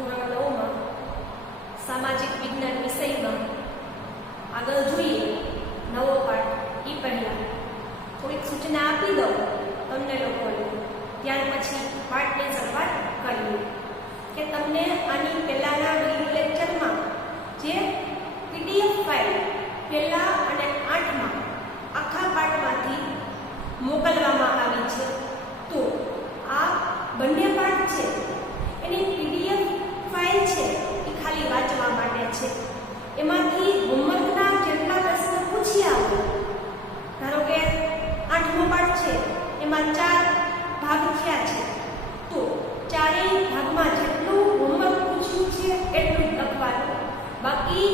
ધોરણ 9માં સામાજિક વિજ્ઞાન વિષયમાં આગળ જોઈએ નવો પાઠ એ પહેલાં થોડીક સૂચના આપી દઉં તમને લોકોને, ત્યાર પછી પાઠની શરૂઆત કરીએ કે તમને આની પહેલાંના વિડિયો લેક્ચરમાં જે PDF ફાઇલ પહેલા અને 8માં આખા પાઠમાંથી મોકલવામાં આવી છે, તો આ બંને પાઠ છે એની PDF ફાઇલ છે એ ખાલી વાંચવા માટે છે. એમાંથી હોમવર્કના જેટલા પ્રશ્નો પૂછ્યા હોય, ધારો કે 8મો પાઠ છે એમાં 4 ભાગ થયા છે, તો ચારેય ભાગમાં જેટલું હોમવર્ક પૂછ્યું છે એટલું જ લખવાનું. બાકી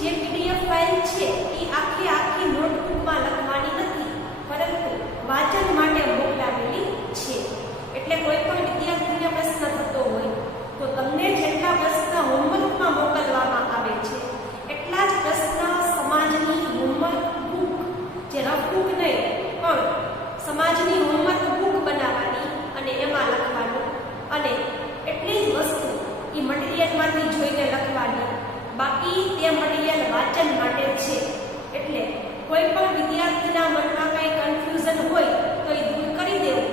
જે PDF ફાઇલ છે એ આખી નોટબુકમાં લખવાની નથી, પરંતુ વાંચન માટે મોકલાવેલી છે. એટલે કોઈ પણ વિદ્યાર્થીને પ્રશ્ન થતો હોય તો તમને જેટલા પ્રશ્ન હોમવર્કમાં મોકલવામાં આવે છે એટલા જ પ્રશ્ન સમાજની હોમવર્ક બુક, જે રફ બુક નહીં પણ સમાજની હોમવર્ક બુક બનાવવાની અને એમાં લખવાનું, અને એટલી જ વસ્તુ એ મટીરિયલમાંથી જોઈને લખવાની. બાકી તે મટીરિયલ વાંચન માટે છે. એટલે કોઈ પણ વિદ્યાર્થીના મનમાં કંઈ કન્ફ્યુઝન હોય તો એ દૂર કરી દેવું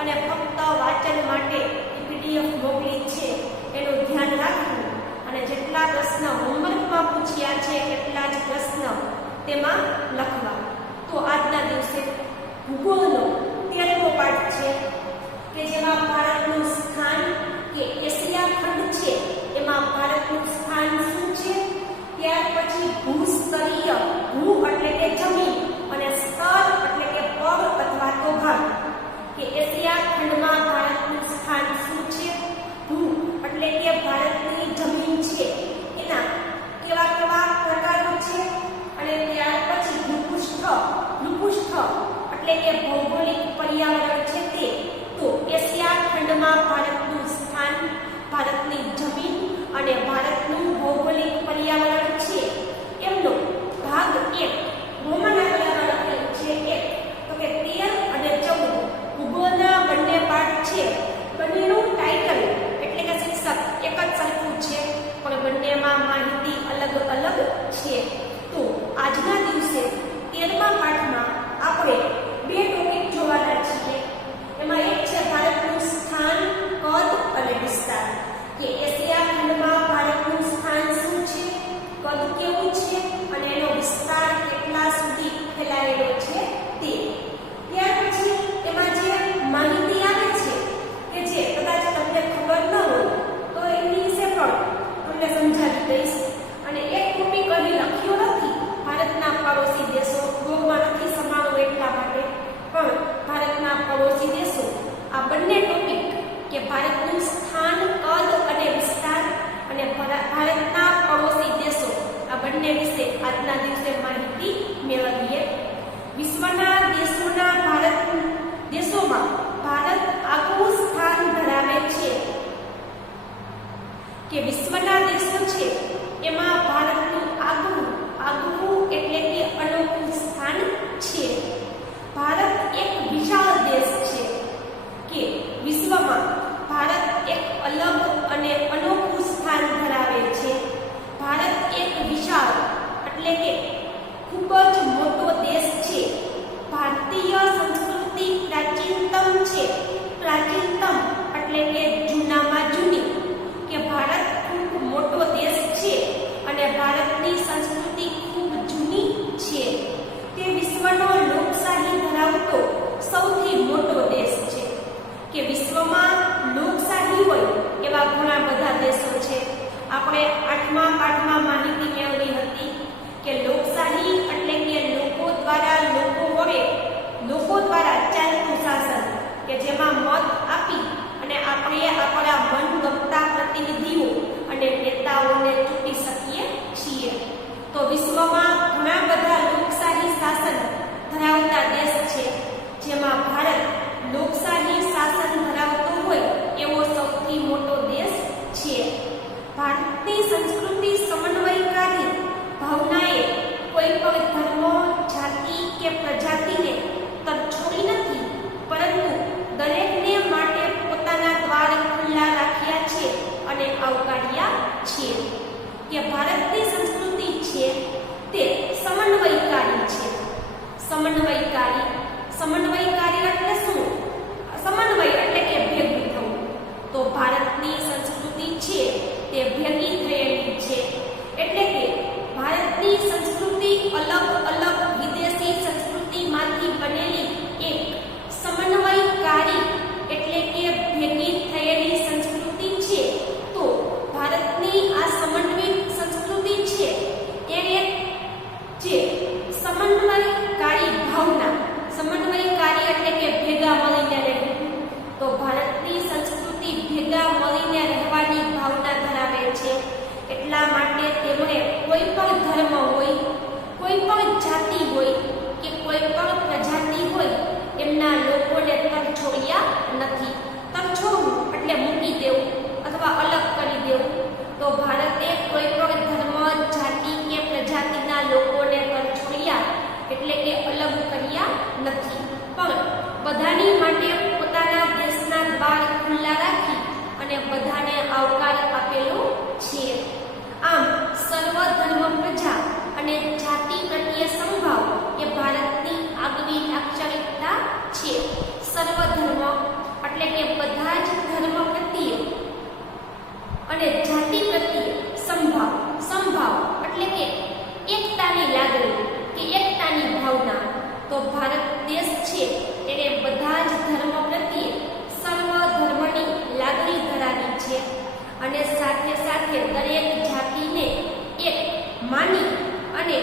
અને ફક્ત વાંચન માટે PDF મોકલી છે એનું ધ્યાન રાખવું, અને જેટલા પ્રશ્ન હોમવર્કમાં પૂછ્યા છે એટલા જ પ્રશ્ન તેમાં લખવા. તો આજના દિવસે ભૂગોળનો 13મો પાઠ છે કે જેમાં ભારતનું સ્થાન, કે એશિયા ખંડ છે એમાં ભારતનું સ્થાન શું છે. ત્યાર પછી ભૂસ્તરીય, ભૂ એટલે કે જમીન અને સ્તર એટલે કે પગ અથવા તો ભાગ, કે એશિયા ખંડમાં ભારતનું સ્થાન શું છે. ભૂ એટલે કે ભારતની જમીન છે એના કેવા કેવા પ્રકારો છે. અને ત્યાર પછી ભૂપૃષ્ઠ એટલે કે ભૌગોલિક પર્યાવરણ છે તે. તો એશિયા ખંડમાં ભારતનું સ્થાન, ભારતની જમીન અને ભારતનું ભૌગોલિક પર્યાવરણ છે એમનો ભાગ 1 રોમન આકારમાં લખેલું છે 1. તો કે 13 અને 14 ભૂગોળના બંને પાઠ છે, બંનેનું ટાઇટલ એટલે કે શીર્ષક એક જ સરખું છે પણ બંનેમાં માહિતી અલગ અલગ છે. તો આજના દિવસે 13મા પાઠમાં આપણે 2 ટોપિક જોવાના છીએ. એમાં એક છે ભારતનું સ્થાન, કદ અને વિસ્તાર, કે એશિયા ખંડમાં ભારતનું સ્થાન શું છે, કદ કેવું છે અને એનો વિસ્તાર કેટલા સુધી ફેલાયેલો છે તે. ત્યાર પછી એમાં જે માહિતી આવે છે કે જે કદાચ તમને ખબર ન હોય તો એની વિશે પણ તમને સમજાવી દઈશ. અને એક ટોપિક અહીં લખ્યો નથી, ભારતના પડોશી દેશો, ગોગમાં નથી સમાણું એટલા માટે, પણ ભારતના પડોશી દેશો, આ બંને ટોપિક કે ભારતનું સ્થાન, કદ અને વિસ્તાર અને ભારતના પડોશી દેશો, આ બંને વિશે આજના દિવસે માહિતી મેળવીએ. વિશ્વના દેશોમાં ભારત આગવું સ્થાન ધરાવે છે, કે વિશ્વના દેશો છે એમાં ભારતનું આગવું એટલે કે અનોખું સ્થાન છે. ભારત એક વિશાળ દેશ છે, કે વિશ્વમાં ભારત એક અલગ અને અનોખું સ્થાન ધરાવે છે. ભારત એક વિશાળ એટલે કે ખૂબ જ મોટો દેશ છે. ભારતીય સંસ્કૃતિ પ્રાચીનતમ છે. પ્રાચીનતમ એટલે કે જૂનામાં જૂની, કે ભારત ખૂબ મોટો દેશ છે અને ભારતની સંસ્કૃતિ ખૂબ જૂની છે. તે વિશ્વનો લોકશાહી ધરાવતો સૌથી મોટો દેશ છે, કે વિશ્વમાં લોકશાહી હોય એવા ઘણા બધા દેશો છે. આપણે 8મા પાઠમાં માહિતી મેળવી હતી કે લોકશાહી એટલે કે લોકો દ્વારા ચાલતું શાસન, કે જેમાં મત આપી અને આપણે આપણા મનગમતા પ્રતિનિધિઓ અને નેતાઓને ચૂંટી શકીએ છીએ. તો વિશ્વમાં ઘણા બધા લોકશાહી શાસન ધરાવતા દેશ છે, જેમાં ભારત લોકશાહી શાસન ધરાવતો હોય એવો સૌથી મોટો દેશ છે. ભારતની સંસ્કૃતિ સમન્વયકારી. સમન્વયકારી એટલે શું? સમન્વય એટલે કે ભેગું થવું. તો ભારતની સંસ્કૃતિ છે તે ભેગી થયેલી છે. એટલે કે ભારતની સંસ્કૃતિ અલગ અલગ વિદેશી સંસ્કૃતિમાંથી બનેલી એક સમન્વયકારી એટલે કે ભેગી થયેલી સંસ્કૃતિ છે. તો ભારતની આ સમન્વયિત સંસ્કૃતિ છે એને જે સમન્વયકારી ભાવના, સમન્વયકારી એટલે કે ભેગા મળીને રહેવું. તો ભારતની સંસ્કૃતિ ભેગા મળીને રહેવાની ભાવના ધરાવે છે. એટલા માટે તેમણે કોઈ પણ ધર્મ હોય, કોઈ પણ જાતિ હોય કે કોઈ પણ પ્રજાતિ હોય એમના લોકોને તરછોડ્યા નથી. તરછોડવું એટલે મૂકી દેવું અથવા અલગ કરી દેવું. તો ભારતે કોઈ પણ ધર્મ, જાતિ કે પ્રજાતિના લોકોને તરછોડ્યા એટલે કે અલગ કર્યા નથી, પણ બધાની માટે પોતાના દેશના દ્વાર ખુલ્લા રાખી અને બધાને આવકાર આપેલો છે. આમ સર્વ ધર્મ, પ્રજા અને જાતિ પ્રત્યે સમભાવ એ ભારતની આગવી લાક્ષણિકતા છે. સર્વ ધર્મ એટલે કે બધા જ ધર્મ પ્રત્યે અને જાતિ પ્રત્યે સમભાવ. સમભાવ એટલે કે એકતાની લાગણી કે એકતાની ભાવના. તો ભારત દેશ છે એને બધા જ ધર્મ પ્રત્યે સર્વ ધર્મની લાગણી ધરાવી છે અને સાથે સાથે દરેક જાતિને એક માની અને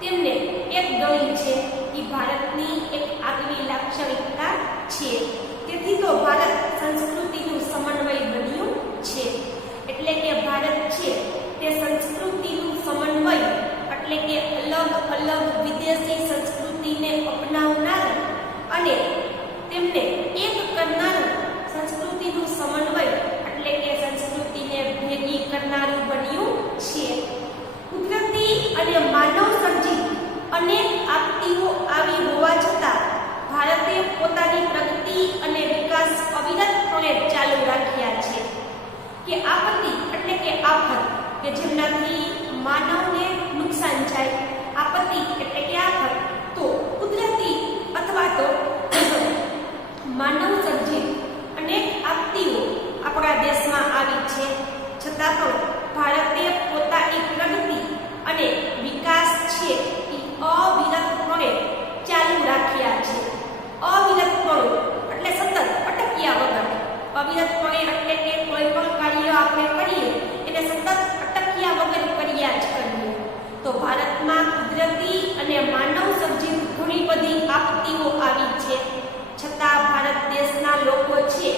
તેમને એક ગણી છે એ ભારતની એક આગવી લાક્ષણિકતા છે. તેથી તો ભારત સંસ્કૃતિનું સમન્વય બન્યું છે. એટલે કે ભારત છે તે સંસ્કૃતિનું સમન્વય એટલે કે અલગ અલગ વિદેશી સંસ્કૃતિને અપનાવનાર અને તેમને એક કરનારું સંસ્કૃતિનું સમન્વય એટલે કે સંસ્કૃતિને ભેગી કરનારું બન્યું છે. કુદરતી અને માનવ સર્જિત અનેક આપત્તિઓ આવી હોવા છતાં ભારતે પોતાની પ્રગતિ અને વિકાસ અવિરતપણે ચાલુ રાખ્યા છે. કે આપત્તિ એટલે કે આફત કે જેમનાથી માનવને નુકસાન જાય. આપત્તિ એટલે કે આફત. તો કુદરતી અથવા તો માનવ સર્જિત અનેક આપત્તિઓ આપણા દેશમાં આવી છે, છતાં પણ ભારતે પોતાની પ્રગતિ અને વિકાસ છે એ અવિરતપણે ચાલુ રાખ્યા છે. અવિરતપણે એટલે સતત અટક્યા વગર. અવિરતપણે એટલે કે કોઈ પણ કાર્ય આપણે કરીએ એને સતત અટક્યા વગર કર્યા જ કરીએ. તો ભારતમાં કુદરતી અને માનવ સર્જિત ઘણી બધી આપત્તિઓ આવી છે, છતાં ભારત દેશના લોકો છે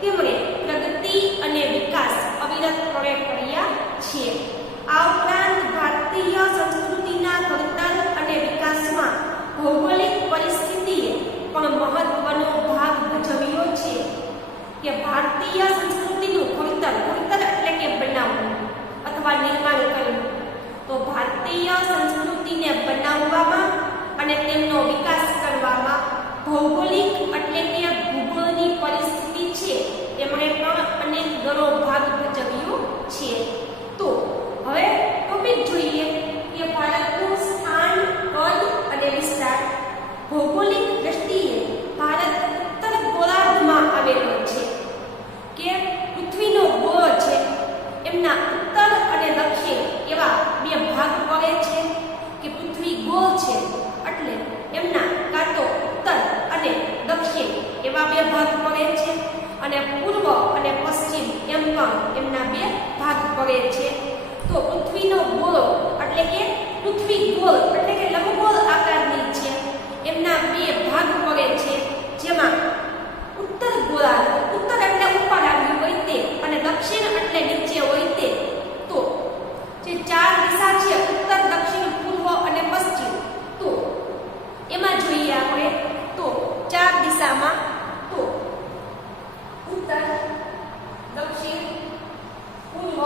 તેમણે પ્રગતિ અને વિકાસ અવિરતપણે કર્યા છે. આ ઉપરાંત ભારતીય સંસ્કૃતિના ઘડતર અને વિકાસમાં ભૌગોલિક પરિસ્થિતિએ પણ મહત્વનો ભાગ ભજવ્યો છે. કે ભારતીય સંસ્કૃતિનું ઘડતર, ઘડતર એટલે કે બનાવવું અથવા નિર્માણ કરવું. તો ભારતીય સંસ્કૃતિને બનાવવામાં અને તેમનો વિકાસ કરવામાં ભૌગોલિક એટલે કે ભૂગોળની પરિસ્થિતિ છે તેમણે પણ અનેક ગણો ભાગ ભજવ્યો છે. તો હવે ટોપિક જોઈએ કે ભારતનું સ્થાન, કદ અને વિસ્તાર. ભૌગોલિક દ્રષ્ટિએ ભારત ઉત્તર ગોળાર્ધમાં આવેલો છે. કે પૃથ્વીનો ગોળ છે એમના ઉત્તર અને દક્ષિણ એવા બે ભાગ પડે છે. કે પૃથ્વી ગોળ છે એટલે એમના કાં તો ઉત્તર અને દક્ષિણ એવા બે ભાગ પડે છે અને પૂર્વ અને પશ્ચિમ એમ પણ એમના બે ભાગ પડે છે. તો પૃથ્વીનો ગોળો એટલે કે પૃથ્વી ગોળ એટલે કે લંબગોળ આકારની છે. એમના બે ભાગ પડે છે જેમાં ઉત્તર ગોળાર્ધ, ઉત્તર એટલે ઉપર આવ્યું હોય તે અને દક્ષિણ એટલે નીચે હોય તે. તો જે ચાર દિશા છે ઉત્તર, દક્ષિણ, પૂર્વ અને પશ્ચિમ, તો એમાં જોઈએ આપણે તો ચાર દિશામાં તો ઉત્તર, દક્ષિણ, પૂર્વ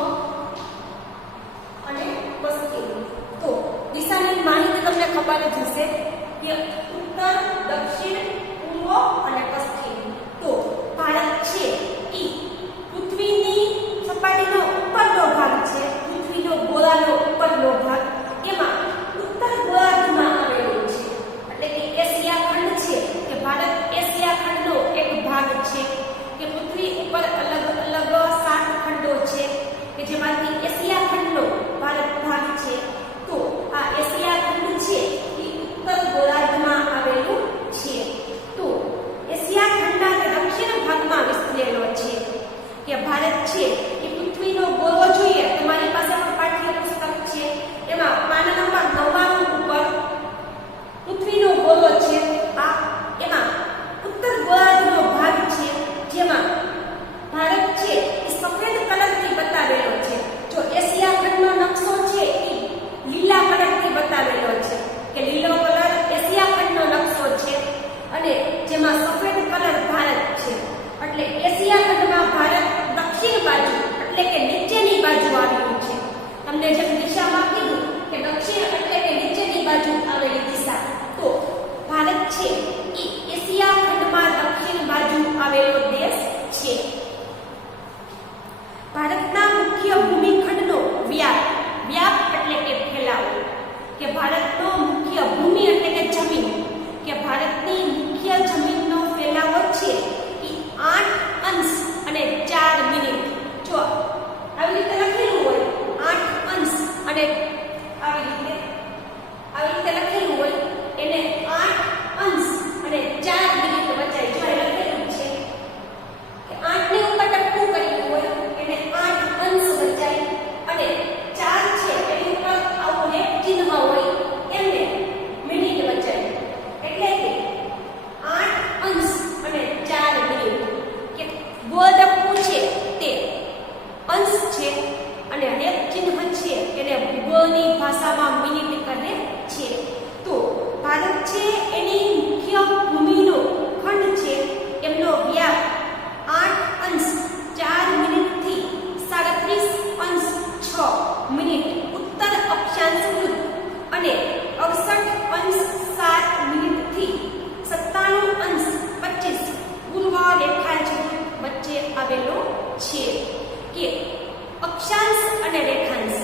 અને પશ્ચિમ. તો દિશાની માહિતી તમને ખબર જ હશે એશિયા ખંડ છે કે ભારત એશિયા ખંડનો એક ભાગ છે કે પૃથ્વી ઉપર અલગ અલગ 7 ખંડો છે કે જેમાંથી એશિયા ખંડનો ભારત ભાગ છે. તો આ એશિયા ખંડ છે એ ઉત્તર ગોળાર્ધમાં આવેલું છે. તો એશિયા ખંડના દક્ષિણ ભાગમાં વિસ્તરેલો છે કે ભારત છે એ પૃથ્વીનો ગોળો જોઈએ. તમારી પાસે પણ પાઠ્યપુસ્તક છે એમાં પાન નંબર 99 ઉપર પૃથ્વીનો ગોળો છે. આ એમાં ઉત્તર ગોળાર્ધનો ભાગ છે જેમાં ભારત છે એ સફેદ કલરથી બતાવેલો છે. જો એશિયા ખંડનો નકશો છે એ લીલા કલરથી બતાવેલો છે કે લીલો કલર એશિયા ખંડનો નકશો છે અને જેમાં સફેદ કલર ભારત છે. એટલે એશિયા ખંડમાં ભારત દક્ષિણ બાજુ એટલે કે નીચેની બાજુ આવેલું છે. તમને જેમ દિશામાં કીધું કે દક્ષિણ એટલે કે નીચેની બાજુ આવેલી દિશા, તો ભારત છે એ એશિયા ખંડમાં દક્ષિણ બાજુ આવેલો દેશ છે. ભારતના મુખ્ય ભૂમિખંડનો વ્યાપ એટલે કે ફેલાવો કે ભારતનો મુખ્ય ભૂમિ એટલે કે જમીન કે ભારતની મુખ્ય જમીનનો ફેલાવો છે એ 8 અંશ અને 4 મિનિટ. જો આવી રીતે લખેલું હોય 8 અંશ અને આવી રીતે લખેલું હોય એને 8 અંશ અને 4 મિનિટ વચાય. જો લખેલું છે કે 8 ની ઉપર ટપકું કર્યું હોય એને 8 અંશ વચાય અને 4 છે એની ઉપર આવું એક ચિહ્ન હોય એમને મિનિટ વચાય. એટલે કે 8 અંશ અને 4 મિનિટ કે ગોળ ટપકું છે તે અંશ છે અને એક ચિહ્ન છે એને ભૂગોળની ભાષામાં મિનિટ કહે છે. તો ભારત છે એની મુખ્ય ભૂમિનો ખંડ છે એમનો વ્યાપ 8 અંશ 4 મિનિટથી 37 અંશ 6 મિનિટ ઉત્તર અક્ષાંશ વૃત્ત અને 68 અંશ 7 મિનિટથી 97 અંશ 25 પૂર્વ રેખાંશ વચ્ચે આવેલો છે. કે અક્ષાંશ અને રેખાંશ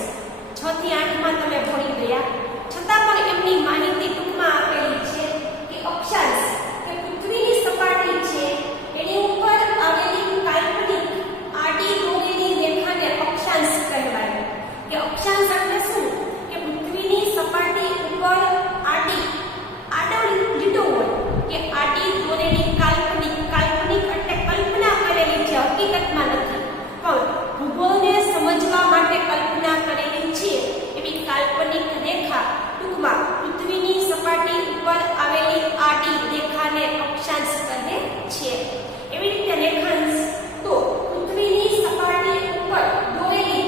6 થી 8 માં તમે ભણી ગયા, છતાં પણ એમની માહિતી ટૂંકમાં આપેલી છે કે અક્ષાંશ કે પૃથ્વીની સપાટી છે એની ઉપર આવેલી કાલ્પનિક આડી દોરેલી રેખાને અક્ષાંશ કહેવાય. કે અક્ષાંશ એટલે શું કે પૃથ્વીની સપાટી ઉપર આડો લીટો હોય કે આડી દોરેલી કાલ્પનિક એટલે કલ્પના કરેલી છે, હકીકતમાં નથી પણ ભૂગોળને સમજવા માટે કલ્પના કરેલી છે એવી કાલ્પનિક રેખા ટૂંકમાં પૃથ્વીની સપાટી ઉપર આવેલી આડી રેખાને અક્ષાંશ કહે છે. એવી રીતે રેખાંશ તો પૃથ્વીની સપાટી ઉપર દોરેલી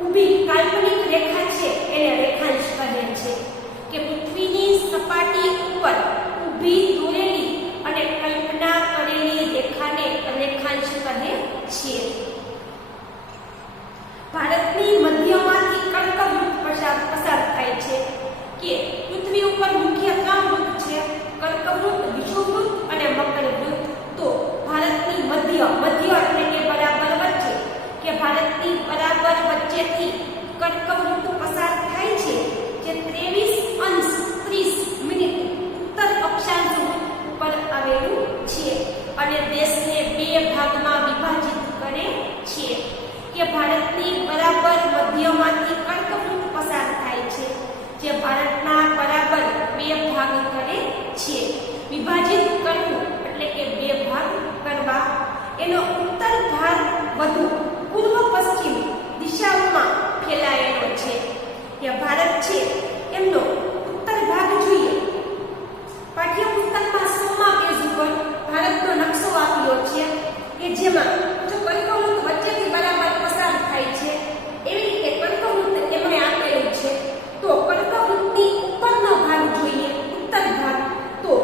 ઊભી કાલ્પનિક રેખા છે એને રેખાંશ કહે છે. કે પૃથ્વીની સપાટી ઉપર ઊભી દોરેલી અને કલ્પના કરેલી રેખાને રેખાંશ કહે છે. ભારતની મધ્યમાંથી કર્કવૃત્ત પસાર થાય છે. કે પૃથ્વી ઉપર મુખ્ય 3 વૃત્ત છે, કર્કવૃત્ત, વિષુવવૃત્ત અને મકરવૃત્ત. તો ભારતની મધ્ય એટલે કે બરાબર વચ્ચે કે ભારતની બરાબર વચ્ચેથી કર્કવૃત્ત પસાર થાય છે જે 23 અંશ 30 મિનિટ ઉત્તર અક્ષાંશ ઉપર આવેલું છે અને દેશને 2 ભાગમાં વિભાજિત કરે છે. કે ભારતની બરાબર મધ્યમાંથી કર્કવૃત્ત પસાર થાય છે જે ભારતના બરાબર 2 ભાગ કરે છે. વિભાજિત કરવું એટલે કે 2 ભાગ કરવા. એનો ઉત્તર ભાગ વધુ પૂર્વ પશ્ચિમ દિશાઓમાં ફેલાયેલો છે. કે ભારત છે એમનો ઉત્તર ભાગ જોઈએ. પાઠ્યપુસ્તકમાં 100મા પેજ ઉપર ભારતનો નકશો આપ્યો છે કે જેમાં જો કર્કવૃત્ત વચ્ચેથી બરાબર પસાર થાય છે એવી રીતે કર્કવૃત્ત એમણે આપેલું છે. તો કર્કવૃત્તની ઉપરનો ભાગ જોઈએ, ઉત્તર ભાગ. તો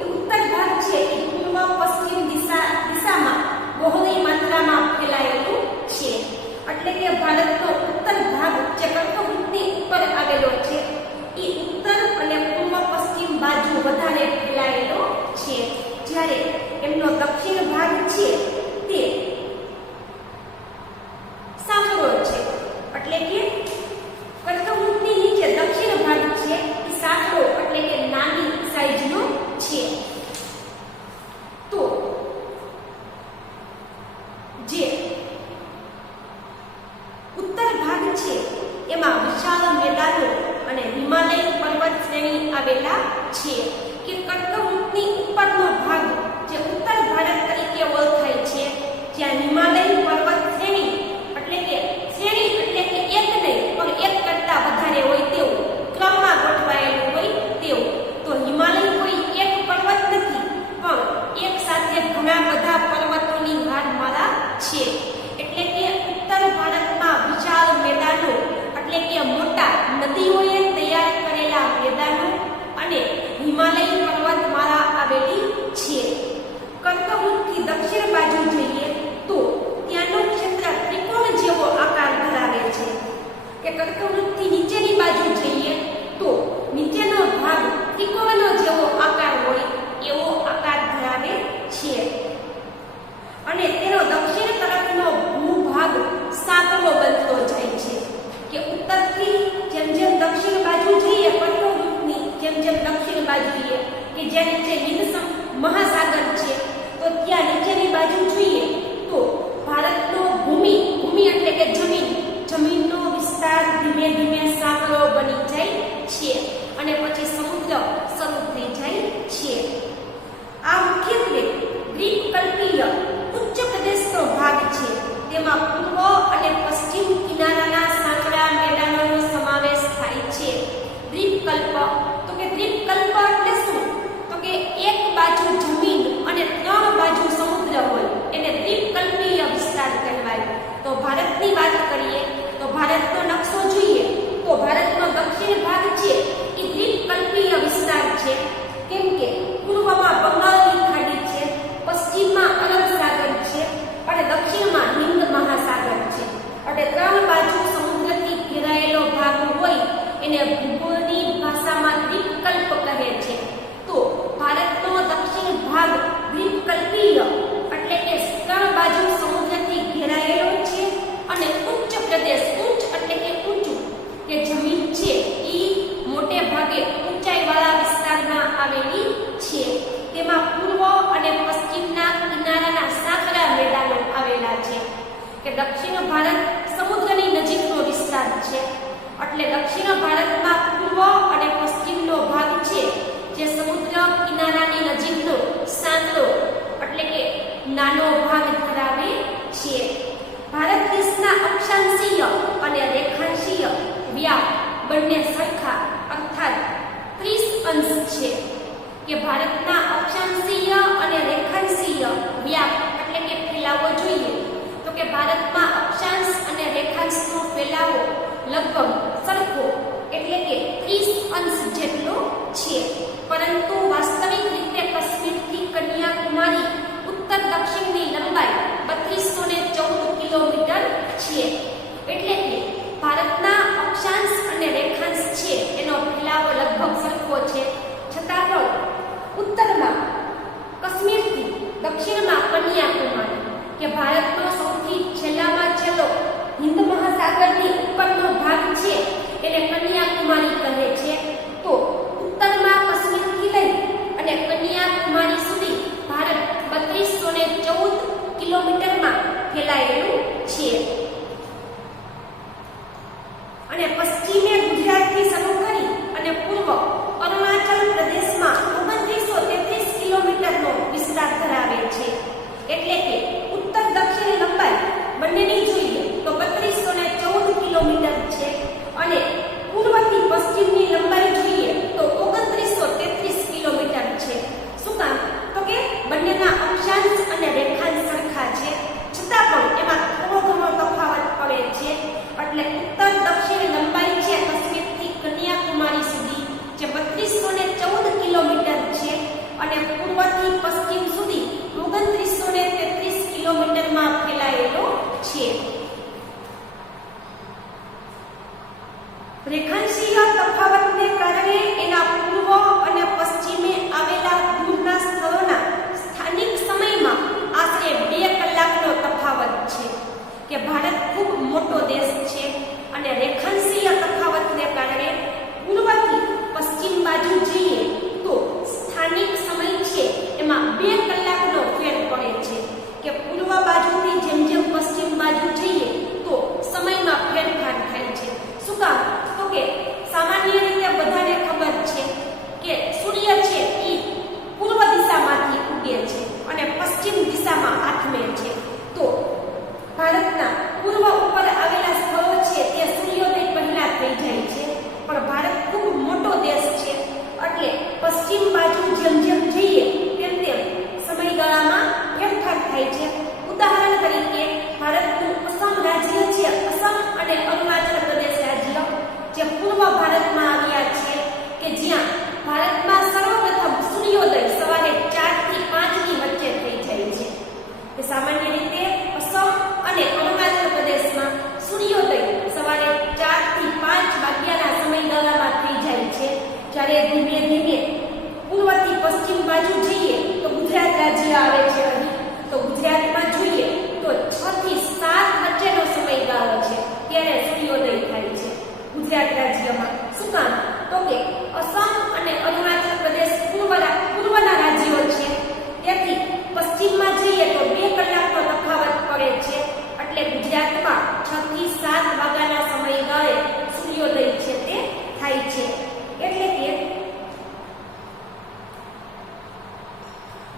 એ ઉત્તર ભાગ છે એ પૂર્વ પશ્ચિમ દિશામાં બહોળી માત્રામાં ફેલાયેલું છે. એટલે કે ભારતનો ઉત્તર ભાગ જે કર્કવૃત્તની ઉપર આવેલો છે એ આવેલા છે કે કર્કવૃતની ઉપરનો ભાગ જે ઉત્તર ભારત તરીકે ઓળખાય છે, જ્યાં હિમાલય પર્વત શ્રેણી એટલે કે એક નહીં પણ એક કરતા વધારે હોય તેવું ક્રમમાં ગોઠવાયેલું હોય તેવું. તો હિમાલય કોઈ એક પર્વત નથી, પણ એક સાથે ઘણા બધા પર્વતોની હારમાળા છે. એટલે કે ઉત્તર ભારતમાં વિશાળ મેદાનો એટલે કે મોટા નદીઓએ તૈયાર કરેલા મેદાનો અને હિમાલય પર્વતમાળા આવેલી છે. કર્કવૃતથી દક્ષિણ બાજુ જઈએ તો ત્યાંનું ક્ષેત્ર ત્રિકોણ જેવો આકાર ધરાવે છે. કે કર્કવૃતથી નીચેની બાજુ જઈએ તો નીચેનો ભાગ ત્રિકોણ જેવો આકાર હોય એવો આકાર ધરાવે છે અને તેનો દક્ષિણ તરફનો ભૂભાગ સાંકડો બનતો જાય છે. કે ઉત્તરથી જેમ જેમ દક્ષિણ બાજુ જઈએ કર્કવૃતની જેમ જેમ દક્ષિણ બાજુએ કે જ્યાં નીચે હિંદ મહાસાગર છે, તો ત્યાં નીચેની બાજુ જોઈએ તો ભારતનો ભૂમિ એટલે કે જમીનનો વિસ્તાર ધીમે ધીમે સાંકડો બની જાય છે અને પછી સમુદ્ર શરૂ થઈ જાય છે. આ મુખ્યત્વે દ્વીપકલ્પીય ઉચ્ચ પ્રદેશનો ભાગ છે. તેમાં પૂર્વ અને પશ્ચિમ કિનારાના સાંકડા મેદાનોનો સમાવેશ થાય છે. દ્વીપકલ્પ તો કે દ્વીપકલ્પ એટલે શું? તો કે એક બાજુ જમીન અને ત્રણ બાજુ સમુદ્ર હોય એને દ્વીપકલ્પીય વિસ્તાર કહેવાય. તો ભારતની વાત કરીએ તો ભારતનો નકશો જોઈએ તો ભારતનો દક્ષિણ ભાગ છે એ દ્વીપકલ્પીય વિસ્તાર છે. કેમ કે પૂર્વમાં બંગાળની ખાડી છે, પશ્ચિમમાં અરબ સાગર છે અને દક્ષિણમાં હિંદ મહાસાગર છે. એટલે ત્રણ બાજુ સમુદ્રથી ઘેરાયેલો ભાગ હોય એને ભૂગોળની ભાષામાં દ્વીપકલ્પ કહે છે. તો ભારતનો દક્ષિણ ભાગ દ્વીપકલ્પીય એટલે કે ત્રણ બાજુ સમુદ્રથી ઘેરાયેલો છે અને ઉચ્ચ પ્રદેશ, ઉચ્ચ એટલે કે ઊંચું, કે જમીન છે એ મોટે ભાગે ઊંચાઈવાળા વિસ્તારમાં આવેલી છે. તેમાં પૂર્વ અને પશ્ચિમના કિનારાના સાંકડા મેદાનો આવેલા છે. કે દક્ષિણ ભારત સમુદ્રની નજીકનો વિસ્તાર છે એટલે દક્ષિણ ભારતમાં પૂર્વ અને પશ્ચિમનો ભાગ છે જે સમુદ્ર કિનારાની નજીકનો સાંકડો એટલે કે નાનો ભાગ ધરાવે છે. ભારત દેશના અક્ષાંશીય અને રેખાંશીય વ્યાપ બંને સરખા અર્થાત 30 અંશ છે. કે ભારતના અક્ષાંશીય અને રેખાંશીય વ્યાપ એટલે કે ફેલાવો જોઈએ તો કે ભારતમાં અક્ષાંશ અને રેખાંશનો ફેલાવો લગભગ સરખો એટલે કે 30 અંશ જેટલો છે. પરંતુ વાસ્તવિક રીતે કાશ્મીરથી કન્યાકુમારી ઉત્તર દક્ષિણની લંબાઈ 3214 કિલોમીટર છે. એટલે કે ભારતના અક્ષાંશ અને રેખાંશ છે એનો ફેલાવો લગભગ સરખો છે. છતાં પણ ઉત્તરમાં કાશ્મીરથી દક્ષિણમાં કન્યાકુમારી કે ભારતનો સૌથી છેલ્લામાં છેલ્લો હિંદ મહાસાગરની ઉપરનો ભાગ છે એને કન્યાકુમારી કહે છે. તો ઉત્તરમાં કાશ્મીરથી લઈ જેમ જેમ જઈએ તેમ તેમ સમયગાળામાં ફેરફાર થાય છે. ઉદાહરણ તરીકે ભારતનું અસમ રાજ્ય છે, અસમ અને અરુણાચલ પ્રદેશ રાજ્ય જે પૂર્વ ભારતમાં આવ્યા છે, કે જ્યાં ભારતમાં સર્વપ્રથમ સૂર્યોદય સવારે 4 થી 5 ની વચ્ચે થઈ જાય છે. કે સામાન્ય રીતે અસમ અને અરુણાચલ પ્રદેશમાં સૂર્યોદય સવારે 4 થી 5 વાગ્યાના સમયગાળામાં થઈ જાય છે. જ્યારે ધીમે ધીમે પૂર્વથી પશ્ચિમ બાજુ જઈએ તો ગુજરાત રાજ્ય આવે છે. અહીં તો ગુજરાતમાં જોઈએ તો 6 થી 7 વચ્ચેનો સમયગાળો છે, ત્યારે સૂર્યોદય થાય છે ગુજરાત રાજ્યમાં. શું કામ? તો કે અસમ અને અરુણાચલ પ્રદેશ પૂર્વના રાજ્યો છે, તેથી પશ્ચિમમાં જઈએ તો 2 કલાકનો તફાવત પડે છે. એટલે ગુજરાતમાં 6 થી 7 વાગ્યાના સમયગાળે સૂર્યોદય છે તે થાય છે. એટલે કે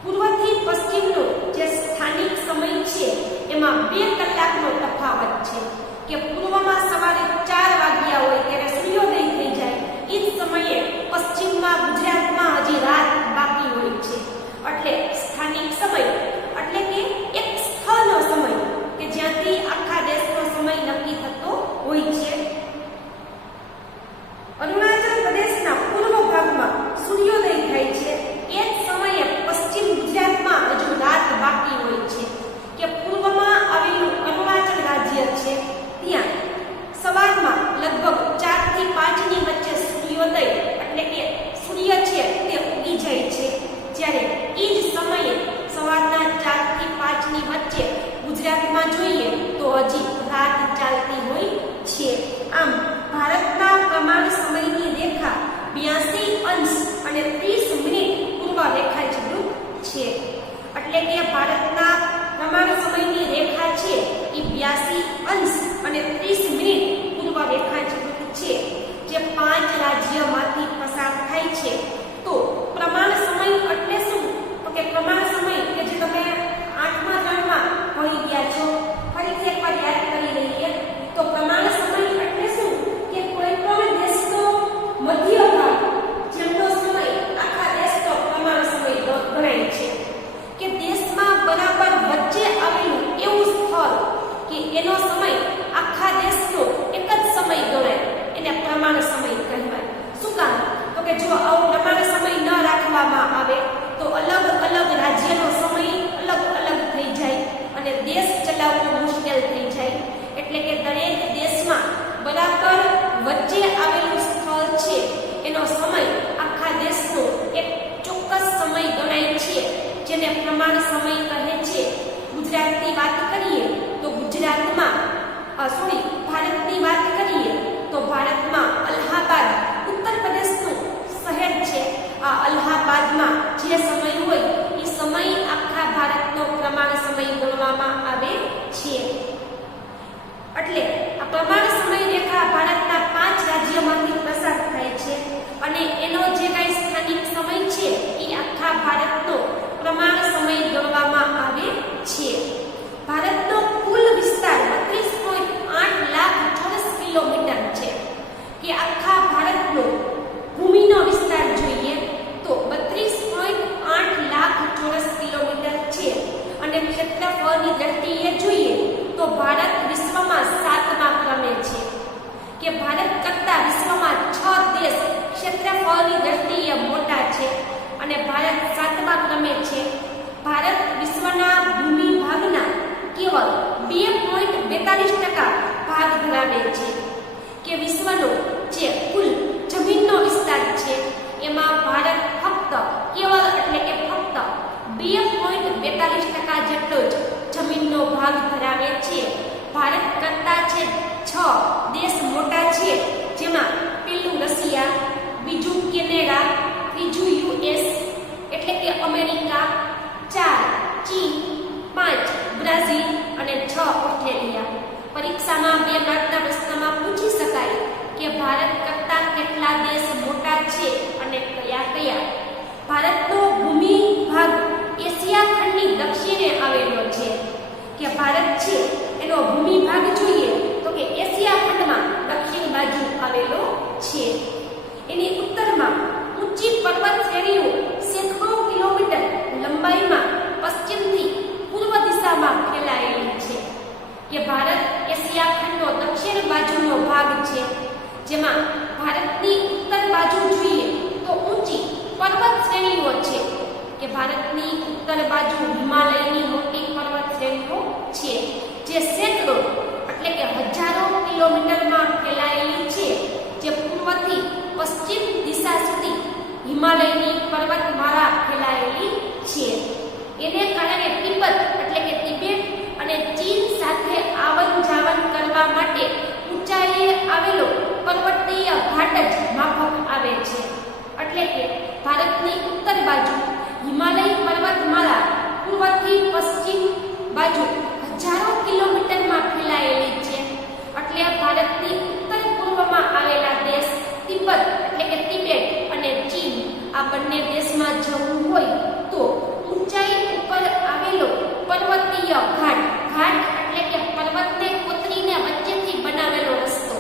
પૂર્વથી પશ્ચિમનો જે સ્થાનિક સમય છે એમાં 2 કલાકનો તફાવત છે. કે પૂર્વમાં સવારે 4 વાગ્યા હોય ત્યારે સૂર્યોદય થઈ જાય, એ જ સમયે પશ્ચિમમાં ગુજરાતમાં હજી રાત બાકી હોય છે. એટલે સ્થાનિક સમય એટલે કે એક સ્થળનો સમય કે જ્યાંથી આખા દેશનો સમય નક્કી થતો હોય છે. અરુણાચલ પ્રદેશના પૂર્વ ભાગમાં સૂર્યોદય થાય છે, એ જ સમયે પશ્ચિમ ગુજરાતમાં હજુ રાત બાકી હોય છે. કે પૂર્વમાં આવેલું અરુણાચલ રાજ્ય છે, ત્યાં સવારમાં લગભગ 4 થી 5 ની વચ્ચે સૂર્યોદય એટલે કે સૂર્ય છે તે ઉગી જાય છે. જ્યારે એ જ સમયે સવારના 4 થી 5 ની વચ્ચે ગુજરાતમાં જોઈએ તો હજી રાત ચાલતી હોય છે. આમ ભારતના પ્રમાણ સમયની રેખા 82 અંશ અને 30 મિનિટ પૂર્વ રેખાંશરૂપ છે. એટલે કે ભારતના પ્રમાણ સમયની રેખા છે એ 82 અંશ અને 30 મિનિટ પૂર્વ રેખાંશરૂપ છે, જે 5 રાજ્યોમાંથી પસાર થાય છે. તો પ્રમાણ સમય એટલે શું? તો કે પ્રમાણ સમય કે જે તમે 8મા ધોરણમાં ભણી ગયા છો, ફરીથી એકવાર યાદ કરી લઈએ. તો પ્રમાણ સમય એટલે શું? કે કોઈ પણ દેશનો મધ્ય ભાગ જેમનો સમય આખા દેશનો પ્રમાણ સમય ગણાય છે. કે દેશમાં બરાબર વચ્ચે આવેલું એવું સ્થળ કે એનો સમય આખા દેશનો એક જ સમય ગણાય, એને પ્રમાણ સમય કહેવાય. શું કામ? તો કે જો આવો પ્રમાણ સમય ન રાખવામાં આવે તો અલગ અલગ રાજ્યનો સમય અલગ અલગ થઈ જાય અને દેશ ચલાવવો મુશ્કેલ થઈ જાય. એટલે કે દરેક દેશમાં બરાબર વચ્ચે આવેલું સ્થળ છે એનો સમય આખા દેશનો એક ચોક્કસ સમય ગણાય છે, જેને પ્રમાણ સમય કહે છે. ગુજરાતની વાત કરીએ તો ગુજરાતમાં ભારતની વાત કરીએ તો ભારતમાં અલ્હાબાદ ઉત્તર પ્રદેશનું શહેર છે. આ અલ્હાબાદમાં જે સમય હોય એ સમય આખા ભારતનો પ્રમાણ સમય ગણવામાં આવે છે. એટલે આ પ્રમાણ સમય રેખા ભારતના 5 રાજ્યોમાંથી પસાર થાય છે અને એનો જે કાંઈ સ્થાનિક સમય છે એ આખા ભારતનો પ્રમાણ સમય ગણવામાં આવે છે. ભારતનો કુલ વિસ્તાર 32.8 લાખ ચોરસ કિલોમીટર છે. કે આખા ભારતનો ભૂમિનો વિસ્તાર જોઈએ તો 32.8 લાખ ચોરસ કિલોમીટર છે. અને ક્ષેત્રફળની દ્રષ્ટિએ જોઈએ તો ભારત વિશ્વમાં 7મા ક્રમે છે. કે ભારત કરતાં વિશ્વમાં 6 દેશ ક્ષેત્રફળની દ્રષ્ટિએ મોટા છે અને ભારત 7મા ક્રમે છે. ભારત વિશ્વના ભૂમિ ભાગના કેવળ 2.42% ભાગ ધરાવે છે. કે વિશ્વનો જે કુલ જમીનનો વિસ્તાર છે એમાં ભારત ફક્ત એટલે કે ફક્ત 2.42% જેટલો જ જમીનનો ભાગ ધરાવે છે. ભારત કરતાં છે 6 દેશ મોટા છે, જેમાં પહેલું રશિયા, બીજું કેનેડા, ત્રીજું US એટલે કે અમેરિકા, 4 ચીન, 5 બ્રાઝિલ અને 6 ઓસ્ટ્રેલિયા. પરીક્ષામાં 2 માર્કના પ્રશ્નમાં પૂછી શકાય કે ભારત કરતાં કેટલા દેશ મોટા છે અને કયા કયા. ભારતનો ભૂમિ ભાગ એશિયા ખંડની દક્ષિણે આવેલો છે. કે ભારત છે એનો ભૂમિ ભાગ જોઈએ તો કે એશિયા ખંડમાં દક્ષિણ બાજુ આવેલો છે. એની ઉત્તરમાં ઊંચી પર્વત શ્રેણીઓ સેંકડો શ્રેણીઓ છે કે ભારતની ઉત્તર બાજુ હિમાલયની મોટી પર્વત શ્રેણીઓ છે જે સેંકડો એટલે કે હજારો કિલોમીટરમાં ફેલાયેલી છે, જે પૂર્વથી પશ્ચિમ દિશા સુધી હિમાલયની પર્વતમાળા ફેલાયેલી છે. એને કારણે તિબ્બત એટલે કે તિબેટ અને ચીન સાથે આવન જાવન કરવા માટે ઊંચાઈએ આવેલો પર્વતીય ઘાટ જ માફક આવે છે. એટલે કે ભારતની ઉત્તર બાજુ હિમાલય પર્વતમાળા પૂર્વથી પશ્ચિમ બાજુ હજારો કિલોમીટરમાં ફેલાયેલી છે. એટલે ભારતની ઉત્તર પૂર્વમાં આવેલા દેશ તિબ્બત એટલે કે તિબેટ અને ચીન, આ બંને દેશમાં જવું હોય તો ઊંચાઈ ઉપર આવેલો પર્વતીય ઘાટ એટલે કે પર્વતને કોતરીને વચ્ચેથી બનાવેલો રસ્તો,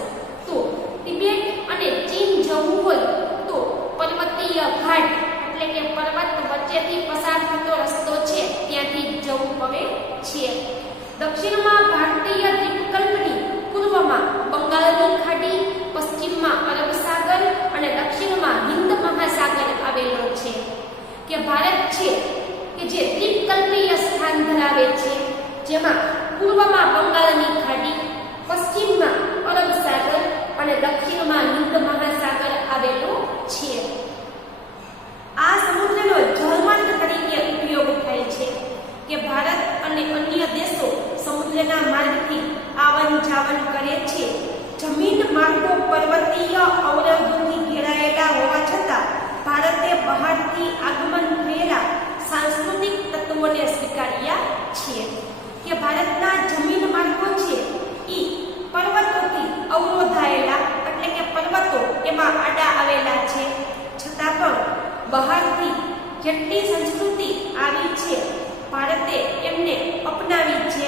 તો તિબેટ અને ચીન જવું હોય તો પર્વતીય ઘાટ એટલે કે પર્વત વચ્ચેથી પસાર થતો રસ્તો છે ત્યાંથી જવું પડે છે. દક્ષિણમાં ભારતીય દ્વીપકલ્પની પૂર્વમાં બંગાળની ખાડી, પશ્ચિમમાં અરબ સાગર અને દક્ષિણમાં હિન્દ મહાસાગર આવેલો છે. કે ભારત છે કે જે દ્વીપકલ્પીય સ્થાન ધરાવે છે, જેમાં પૂર્વમાં બંગાળની ખાડી, પશ્ચિમમાં અરબ સાગર અને દક્ષિણમાં હિન્દ મહાસાગર આવેલો છે. આ સમુદ્રનો જળમાર્ગ તરીકે ઉપયોગ થાય છે કે ભારત અને અન્ય દેશો સમુદ્રના માર્ગથી આવન જાવન કરે છે. જમીન માર્ગો પર્વતીય અવરોધોથી ઘેરાયેલા હોવા છતાં ભારતે બહારથી આગમન થયેલા સાંસ્કૃતિક તત્વોને સ્વીકાર્યા છે. કે ભારતના જમીન માર્ગો છે એ પર્વતોથી અવરોધાયેલા એટલે કે પર્વતો એમાં આડા આવેલા છે, છતાં પણ બહારથી જેટલી સંસ્કૃતિ આવી છે ભારતે એમને અપનાવી છે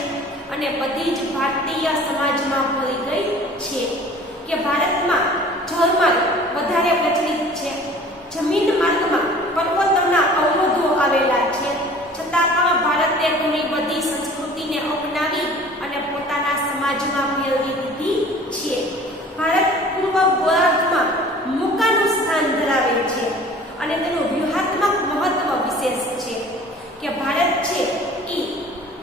અને બધી જ ભારતીય સમાજમાં ભળી ગઈ છે. કે ભારતમાં જળમાર્ગ વધારે પ્રચલિત છે. જમીન માર્ગમાં પર્વતોના અવરોધો આવેલા છે, છતાં પણ ભારતે ઘણી બધી સંસ્કૃતિને અપનાવી અને પોતાના સમાજમાં મેળવી દીધી છે. ભારત પૂર્વ ગોળાર્ધમાં મોકાનું સ્થાન ધરાવે છે અને તેનું વ્યૂહાત્મક મહત્વ વિશેષ છે. કે ભારત છે એ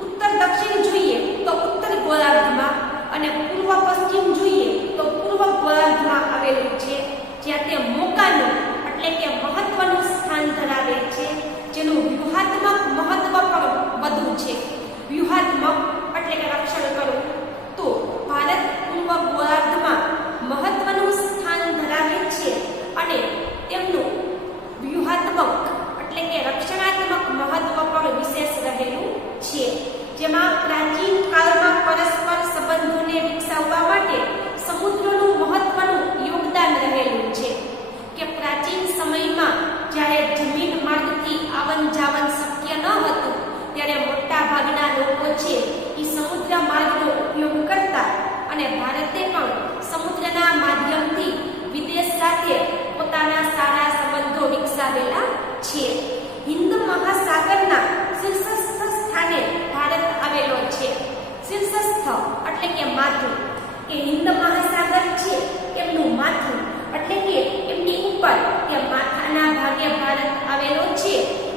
ઉત્તર દક્ષિણ જોઈએ તો ઉત્તર ગોળાર્ધમાં અને પૂર્વ પશ્ચિમ જોઈએ તો પૂર્વ ગોળાર્ધમાં આવેલું છે, જ્યાં તે મોકાનું એટલે કે મહત્વનું સ્થાન ધરાવે છે, જેનું વ્યૂહાત્મક મહત્વ પણ વધુ છે. વ્યૂહાત્મક એટલે કે રક્ષણ કરવું, તો ભારત પૂર્વ ગોળાર્ધમાં મહત્વનું સ્થાન ધરાવે છે અને તેમનું વ્યૂહાત્મક એટલે કે રક્ષણાત્મક મહત્વ પણ વિશેષ રહેલું છે, જેમાં પ્રાચીન કાળમાં પરસ્પર સંબંધોને વિકસાવવા માટે સમુદ્રનું મહત્વનું યોગદાન રહેલું છે. કે પ્રાચીન સમયમાં જ્યારે જમીન માર્ગથી આવન જાવન શક્ય ન હતું, ત્યારે મોટા ભાગના લોકો છે એ સમુદ્ર માર્ગનો ઉપયોગ કરતા અને ભારતે પણ સમુદ્રના માધ્યમથી વિદેશ સાથે પોતાના સારા સંબંધો વિકસાવેલા છે. હિન્દ મહાસાગરના શીર્ષસ્થ સ્થાને ભારત આવેલો છે. શીર્ષસ્થ એટલે કે માથું. કે હિન્દ મહાસાગર છે એમનું માથું એટલે કે એમની ઉપર કે માથાના ભાગે ભારત આવેલો છે,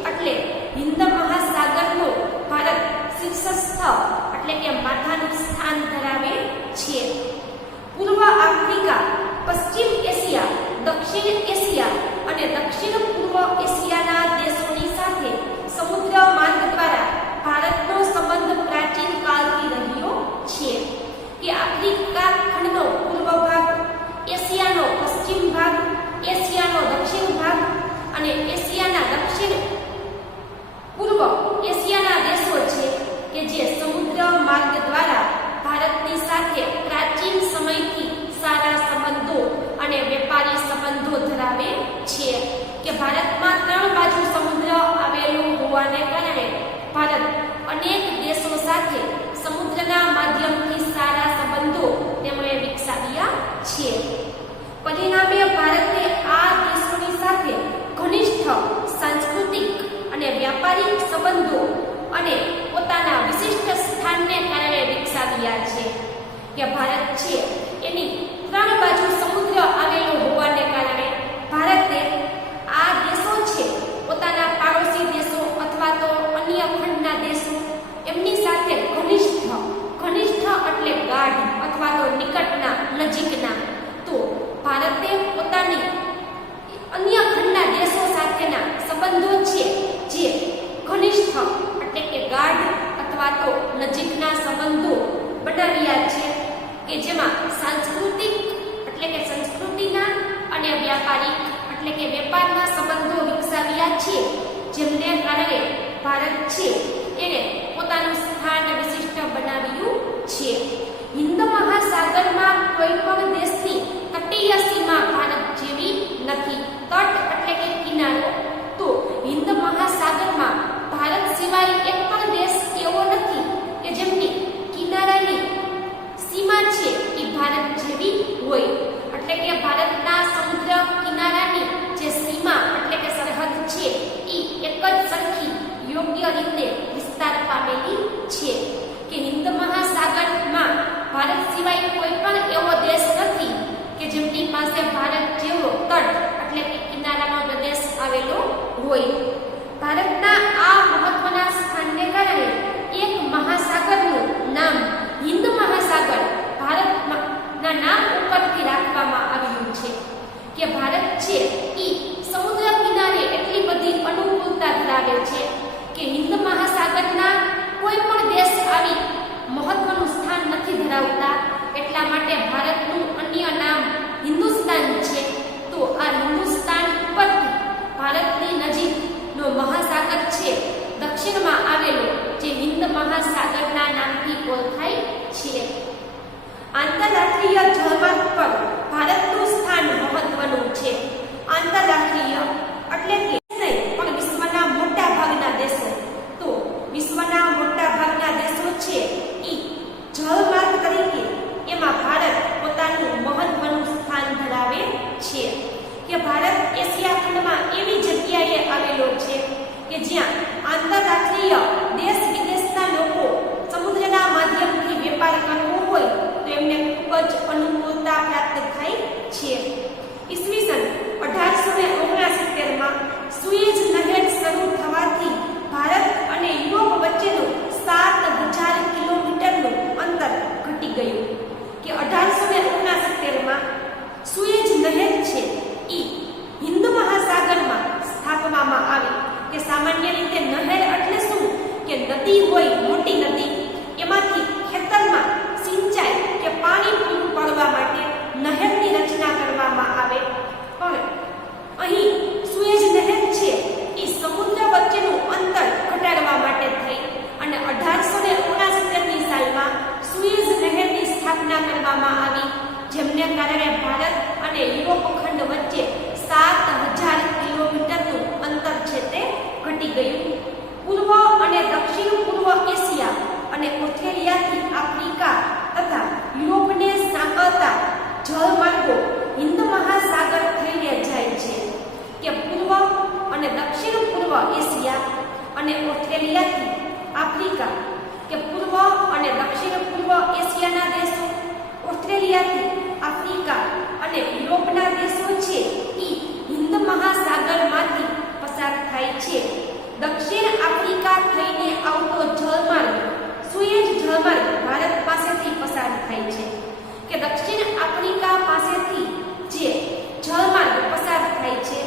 એટલે હિન્દ મહાસાગરનો ભારત શીર્ષસ્થ એટલે કે માથાનું સ્થાન ધરાવે છે. પૂર્વ આફ્રિકા, પશ્ચિમ એશિયા, દક્ષિણ એશિયા અને દક્ષિણ પૂર્વ એશિયાના દેશોની સાથે સમુદ્ર માર્ગ દ્વારા ભારતનો સંબંધ પ્રાચીન કાળથી રહ્યો છે. કે આફ્રિકા ખંડનો પૂર્વ ભાગ, એશિયાનો પશ્ચિમ ભાગ, એશિયાનો દક્ષિણ ભાગ અને એશિયાના દક્ષિણ પૂર્વ એશિયાના દેશો છે કે જે સમુદ્ર માર્ગ દ્વારા ભારતની સાથે પ્રાચીન સમયથી સારા સંબંધો અને વેપારી સંબંધો ધરાવે છે. કે ભારતમાં 3 બાજુ સમુદ્ર આવેલો હોવાને કારણે ભારત અનેક દેશો સાથે સમુદ્રના માધ્યમથી સારા સંબંધો તેમણે વિકસાવ્યા છે. પરિણામે ભારતે આ દેશોની સાથે ઘનિષ્ઠ સાંસ્કૃતિક અને વ્યાપારિક સંબંધો અને પોતાના વિશિષ્ટ સ્થાનને કારણે વિકસાવ્યા છે. કે ભારત છે એની 3 બાજુ સમુદ્ર આવેલો હોવાને કારણે ભારતે આ દેશો છે પોતાના છે, જેમને કારણે ભારત છે એને પોતાનું સ્થાન વિશિષ્ટ બનાવ્યું છે. હિન્દ મહાસાગરમાં કોઈ પણ દેશની તટીય સીમા ભારત જેવી નથી. તટ એટલે કે કિનારો. તો હિન્દ મહાસાગરમાં ભારત સિવાય એક પણ દેશ એવો નથી કે જેમની કિનારાની સીમા છે એ ભારત જેવી હોય. એટલે કે ભારતના સમુદ્ર કિનારાની જે સીમા એટલે કે સરહદ છે એ એક જ સરખી યોગ્ય રીતે વિસ્તાર પામેલી છે. કે હિન્દ મહાસાગરમાં ભારત સિવાય કોઈ પણ એવો દેશ નથી કે જેમની પાસે ભારત જેવો તટ એટલે કે કિનારાનો પ્રદેશ આવેલો હોય. ભારતના આ મહત્વના સ્થાનને કારણે એક મહાસાગરનું નામ હિન્દ મહાસાગર ભારતના નામ ઉપરથી રાખવામાં આવ્યું છે. કે ભારત છે એ સમુદ્ર કિનારે એટલી બધી અનુકૂળતા ધરાવે છે કે હિન્દ મહાસાગરના કોઈ પણ દેશ આવી મહત્વનું સ્થાન નથી ધરાવતા. એટલા માટે ભારતનું અન્ય નામ હિન્દુસ્તાન છે. તો આ હિન્દુસ્તાન ઉપરથી ભારતની નજીકનો મહાસાગર છે દક્ષિણમાં આવેલો જે હિન્દ મહાસાગરના નામથી ઓળખાય છે. આંતરરાષ્ટ્રીય જળમાર્ગ પર ભારતનું સ્થાન મહત્વનું છે. આંતરરાષ્ટ્રીય એટલે કે નહીં પણ વિશ્વના મોટા ભાગના દેશો, તો વિશ્વના મોટા ભાગના દેશો છે એ જળમાર્ગ તરીકે એમાં ભારત પોતાનું મહત્વનું સ્થાન ધરાવે છે. કે ભારત એશિયા ખંડમાં એવી જગ્યાએ આવેલો છે કે જ્યાં આંતરરાષ્ટ્રીય દેશ વિદેશના લોકો સમુદ્રના માધ્યમથી વેપાર કરવો હોય તો એમને ખૂબ જ અનુકૂળતા પ્રાપ્ત થાય છે. ઈસવીસન 1869માં સુએઝ નહેર શરૂ થવાથી ભારત અને યુરોપ વચ્ચેનું 7000 કિલોમીટરનું અંતર ઘટી ગયું. કે 1869માં સુએઝ નહેર છે એ હિન્દ મહાસાગરમાં સ્થાપવામાં આવી. કે સામાન્ય રીતે નહેર એટલે શું કે નદી હોય, મોટી નદી, એમાંથી ખેતરમાં સિંચાઈ કે પાણી પૂરું પાડવા માટે નહેરની રચના કરવામાં આવે. પણ અહીં સુએઝ નહેર છે એ સમુદ્ર વચ્ચેનું અંતર ઘટાડવા માટે થઈ અને 1869ની સાલમાં સુએઝ નહેરની સ્થાપના કરવામાં આવી, જેમને કારણે ભારત અને યુરોપ ખંડ વચ્ચે 7000 કિલોમીટરનું અંતર છે તે ઘટી ગયું. પૂર્વ અને દક્ષિણ પૂર્વ એશિયા અને ઓસ્ટ્રેલિયાથી આફ્રિકા તથા યુરોપને સાંકળતા જળમાર્ગો હિન્દ મહાસાગર થઈને જાય છે. કે પૂર્વ અને દક્ષિણ પૂર્વ એશિયા અને ઓસ્ટ્રેલિયાથી આફ્રિકા, કે પૂર્વ અને દક્ષિણ પૂર્વ એશિયાના દેશો, ઓસ્ટ્રેલિયાથી આફ્રિકા અને યુરોપના દેશો છે એ હિન્દ મહાસાગરમાંથી પસાર થાય છે. દક્ષિણ આફ્રિકા થઈને આવતો જળમાર્ગ સુએઝ જળમાર્ગ ભારત પાસેથી પસાર થાય છે. કે દક્ષિણ આફ્રિકા પાસેથી જે જળમાર્ગ પસાર થાય છે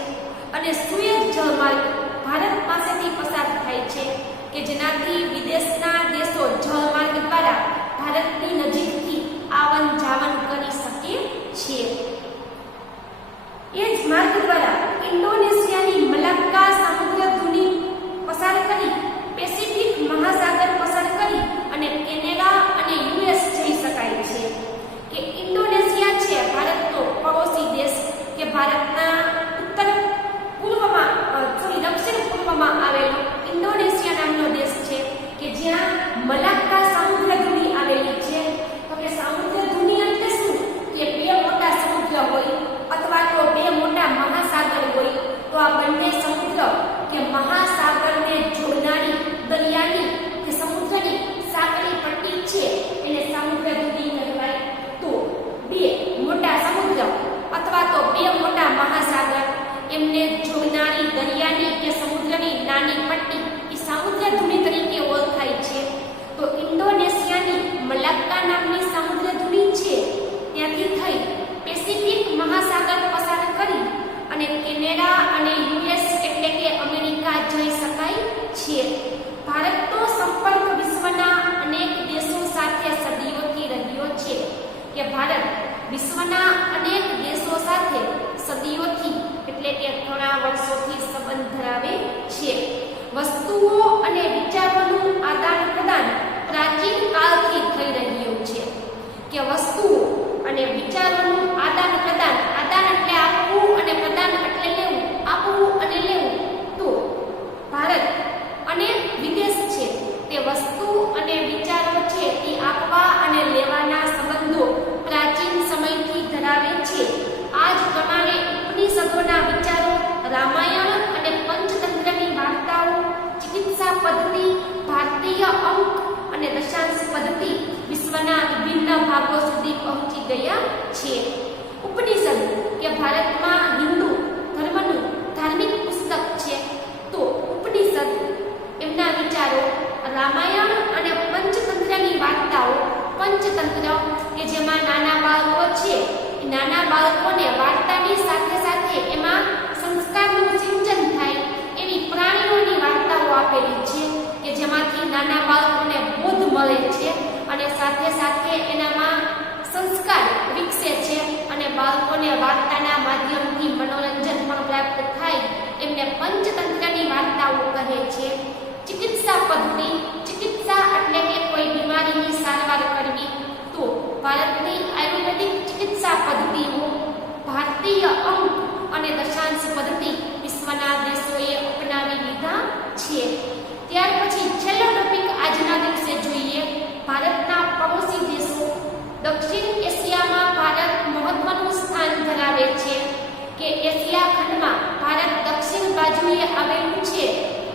અને સુએઝ જળમાર્ગ ભારત પાસેથી પસાર થાય છે કે જેનાથી વિદેશના દેશો જળમાર્ગ દ્વારા ભારતની નજીકથી આવન જાવન કરી શકે છે. એ જ માર્ગ દ્વારા ઇન્ડોનેશિયાની મલાક્કા સમુદ્ર ધુની પસાર કરી પેસિફિક મહાસાગર પસાર કરી અને કેનેડા અને યુએસ જઈ શકાય છે. કે ઇન્ડોનેશિયા છે ભારતનો પડોશી દેશ, કે ભારતના ઉત્તર પૂર્વમાં દક્ષિણ પૂર્વમાં આવેલો ઇન્ડોનેશિયા નામનો દેશ છે કે જ્યાં મલાક્કા સમુદ્ર ધુની આવેલી છે. તો કે સમુદ્ર ધુની એટલે શું કે બે મોટા સમુદ્ર હોય અથવા તો બે મોટા મહાસાગર હોય, તો આ બંને સમુદ્ર કે મહાસાગરને જોડનારી દરિયાની કે સમુદ્રની સાંકડી પટ્ટી છે એને સમુદ્ર ધુની કહેવાય. તો બે મોટા સમુદ્ર અથવા તો બે મોટા મહાસાગર એમને જોડનારી દરિયાની કે સમુદ્રની નાની પટ્ટી એ સમુદ્ર ધુની તરીકે ઓળખાય છે. તો ઇન્ડોનેશિયાની મલાક્કા નામની સમુદ્ર ધુની છે ત્યાંથી થઈ પેસિફિક મહાસાગર પસાર કરી અને કેનેડા અને યુએસ એટલે કે અમેરિકા જઈ શકાય છે. ભારતનો સંપર્ક વિશ્વના અનેક દેશો સાથે સદીઓથી રહ્યો છે. કે ભારત વિશ્વના અનેક દેશો સાથે સદીઓથી એટલે કે ઘણા વર્ષોથી સંબંધ ધરાવે પ્રાચીન કાળથી થઈ રહ્યું છે કે વસ્તુઓ અને વિચારોનું આદાન પ્રદાન, આદાન એટલે આપવું અને પ્રદાન એટલે લેવું, આપવું અને લેવું, તો ભારત અને વિદેશ છે તે વસ્તુ અને વિચારો છે તે આપવા અને લેવાના સંબંધો પ્રાચીન સમયથી ધરાવે છે. આ જ પ્રમાણે ઉપનિષદોના વિચારો, રામાયણ અને પંચતંત્રની વાર્તાઓ, ચિકિત્સા પદ્ધતિ, ભારતીય અંક અને દશાંશ પદ્ધતિ વિશ્વના વિભિન્ન ભાગો સુધી પહોંચી ગયા છે. ઉપનિષદ કે ભારતમાં હિન્દુ ધર્મનું ધાર્મિક પુસ્તક છે, તો ઉપનિષદ એમના વિચારો, રામાયણ અને પંચતંત્રની વાર્તાઓ, પંચતંત્ર કે જેમાં નાના બાળકો છે, નાના બાળકોને વાર્તાની સાથે સાથે એમાં સંસ્કારનું સિંચન થાય એવી પ્રાણીઓની વાર્તાઓ આપેલી છે કે જેમાંથી નાના બાળકોને બોધ મળે છે અને સાથે સાથે એનામાં સંસ્કાર વિકસે છે અને બાળકોને વાર્તાના માધ્યમથી મનોરંજન પણ પ્રાપ્ત થાય એમને પંચતંત્રની વાર્તાઓ કહે છે. ચિકિત્સા પદ્ધતિ, ચિકિત્સા એટલે કે કોઈ બીમારીની સારવાર કરવી, તો ભારતની આયુર્વેદિક ચિકિત્સા પદ્ધતિઓ, ભારતીય અંક અને દશાંશ પદ્ધતિ વિશ્વના દેશોએ અપનાવી લીધા છે. ત્યાર પછી છેલ્લો ટોપિક આજના દિવસે જોઈએ, ભારતના પડોશી દેશો. દક્ષિણ એશિયામાં ભારત મહત્વનું સ્થાન ધરાવે છે કે એશિયા ખંડમાં ભારત દક્ષિણ બાજુએ આવેલું છે